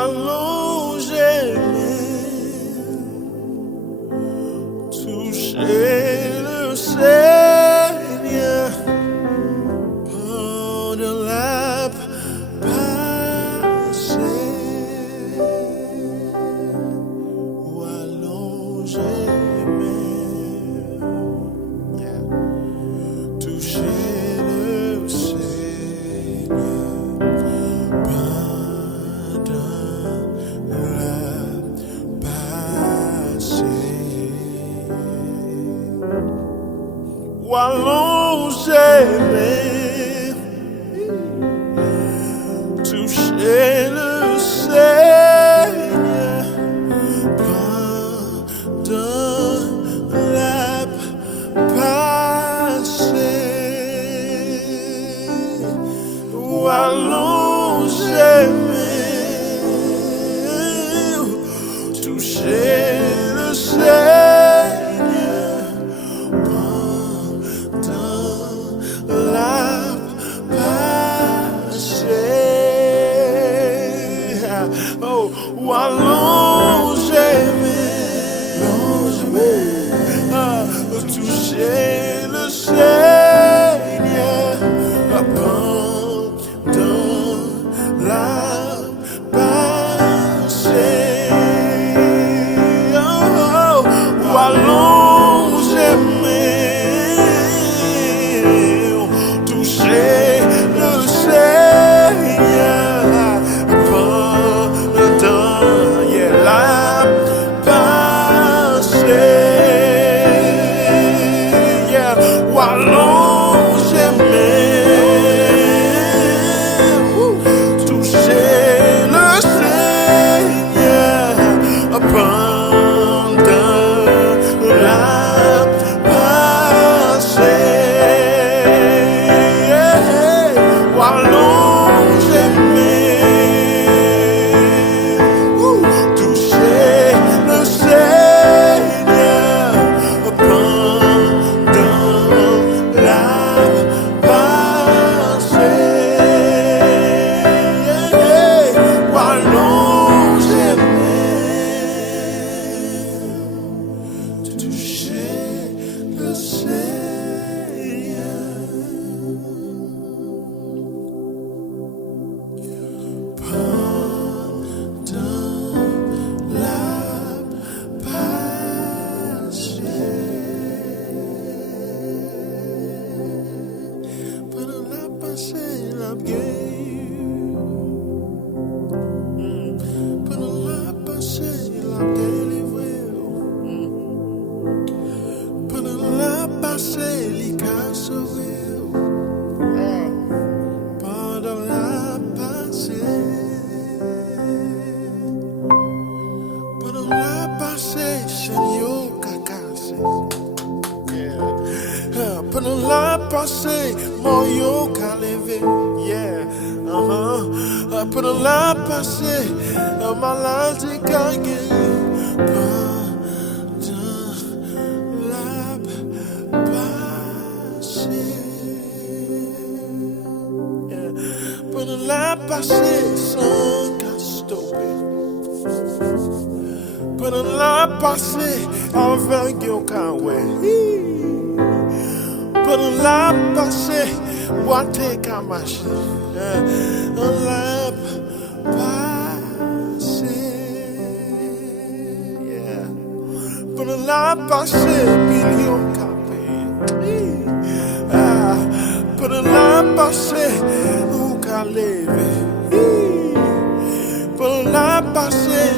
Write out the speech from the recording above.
Lonje Menw, toucher le Seigneur, pendant la passée. Lonje Menw, toucher le Seigneur. Lonje Menw, toucher le Seigneur, pendant la passée. Lonje Menw, toucher le Seigneur, Lonje Menw, toucher le Seigneur, pendant la passée. Lonje Menw, toucher le Seigneur, Lonje Menw, toucher le Seigneur, pendant la passée. Lonje Menw, toucher le Seigneur, pendant la passée, mon yo ka levé, yeah, pendant la passée, maladie ka guéri, pendant la passée, yeah. Pendant la passée, sans ka stoppé, pendant la passée, avec yo ka ouais. Pendant la passée, boite ka marché, la passée, yeah. Pendant la passée, million ka payé, pendant la passée, ou ka levé, pendant la passée,